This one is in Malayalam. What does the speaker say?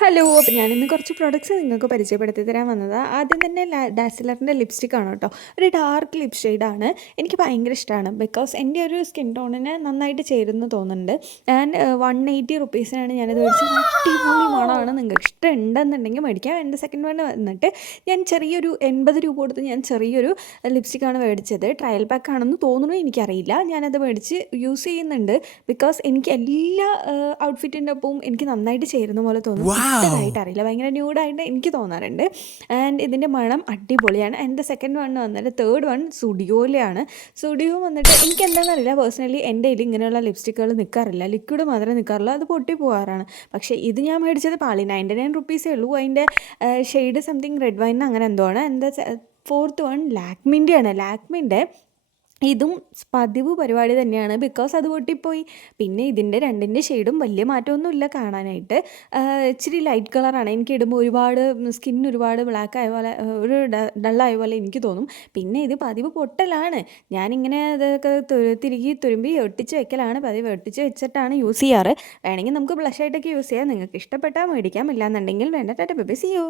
ഹലോ. അപ്പോൾ ഞാനിന്ന് കുറച്ച് പ്രൊഡക്ട്സ് നിങ്ങൾക്ക് പരിചയപ്പെടുത്തി തരാൻ വന്നതാണ്. ആദ്യം തന്നെ ഡാസിലറിൻ്റെ ലിപ്സ്റ്റിക്കാണ് കേട്ടോ. ഒരു ഡാർക്ക് ലിപ് ഷെയ്ഡാണ്. എനിക്ക് ഭയങ്കര ഇഷ്ടമാണ്. ബിക്കോസ് എൻ്റെ ഒരു സ്കിൻ ടോണിന് നന്നായിട്ട് ചേരുമെന്ന് തോന്നുന്നുണ്ട്. ആൻഡ് 180 റുപ്പീസിനാണ് ഞാനത് മേടിച്ചത്. അടിപൊളി മണമാണ്. നിങ്ങൾക്ക് ഇഷ്ടമുണ്ടെന്നുണ്ടെങ്കിൽ മേടിക്കാം. എൻ്റെ സെക്കൻഡ് വൺ വന്നിട്ട് ഞാൻ ചെറിയൊരു 80 രൂപ കൊടുത്ത് ഞാൻ ചെറിയൊരു ലിപ്സ്റ്റിക്കാണ് മേടിച്ചത്. ട്രയൽ പാക്ക് ആണെന്ന് തോന്നുന്നു, എനിക്കറിയില്ല. ഞാനത് മേടിച്ച് യൂസ് ചെയ്യുന്നുണ്ട്. ബിക്കോസ് എനിക്ക് എല്ലാ ഔട്ട്ഫിറ്റിൻ്റെ ഒപ്പവും എനിക്ക് നന്നായിട്ട് ചേരുന്ന പോലെ തോന്നും. ഇട്ടതായിട്ട് അറിയില്ല, ഭയങ്കര ന്യൂഡായിട്ട് എനിക്ക് തോന്നാറുണ്ട്. ആൻഡ് ഇതിൻ്റെ മണം അടിപൊളിയാണ്. എൻ്റെ സെക്കൻഡ് വൺ വന്നിട്ട് തേർഡ് വൺ സുഡിയോയിലാണ്. സുഡിയോ വന്നിട്ട് എനിക്ക് എന്താണെന്നറിയില്ല, പേഴ്സണലി എൻ്റെ കയ്യിൽ ഇങ്ങനെയുള്ള ലിപ്സ്റ്റിക്കുകൾ നിൽക്കാറില്ല. ലിക്വിഡ് മാത്രമേ നിൽക്കാറുള്ളൂ, അത് പൊട്ടി പോകാറാണ്. പക്ഷേ ഇത് ഞാൻ മേടിച്ചത് പാളി 99 റുപ്പീസേ ഉള്ളൂ. അതിൻ്റെ ഷെയ്ഡ് സംതിങ് റെഡ് വൈൻ അങ്ങനെ എന്തോ ആണ്. എൻ്റെ ഫോർത്ത് വൺ ലാക്മിൻ്റെയാണ്. ലാക്മിൻ്റെ ഇതും പതിവ് പരിപാടി തന്നെയാണ്. ബിക്കോസ് അത് പൊട്ടിപ്പോയി. പിന്നെ ഇതിൻ്റെ രണ്ടിൻ്റെ ഷെയ്ഡും വലിയ മാറ്റമൊന്നുമില്ല കാണാനായിട്ട്. ഇച്ചിരി ലൈറ്റ് കളറാണ്. എനിക്ക് ഇടുമ്പോൾ ഒരുപാട് സ്കിൻ ഒരുപാട് ബ്ലാക്ക് ആയ പോലെ, ഒരു ഡള്ളായ പോലെ എനിക്ക് തോന്നും. പിന്നെ ഇത് പതിവ് പൊട്ടലാണ്. ഞാനിങ്ങനെ അതൊക്കെ തിരികെ തുരുമ്പി ഒട്ടിച്ച് വെക്കലാണ് പതിവ്. ഒട്ടിച്ച് വെച്ചിട്ടാണ് യൂസ് ചെയ്യാറ്. വേണമെങ്കിൽ നമുക്ക് ബ്ലഷായിട്ടൊക്കെ യൂസ് ചെയ്യാം. നിങ്ങൾക്ക് ഇഷ്ടപ്പെട്ടാൽ മേടിക്കാം. ഇല്ലാന്നുണ്ടെങ്കിൽ വേണ്ട. Tata bye bye. See U.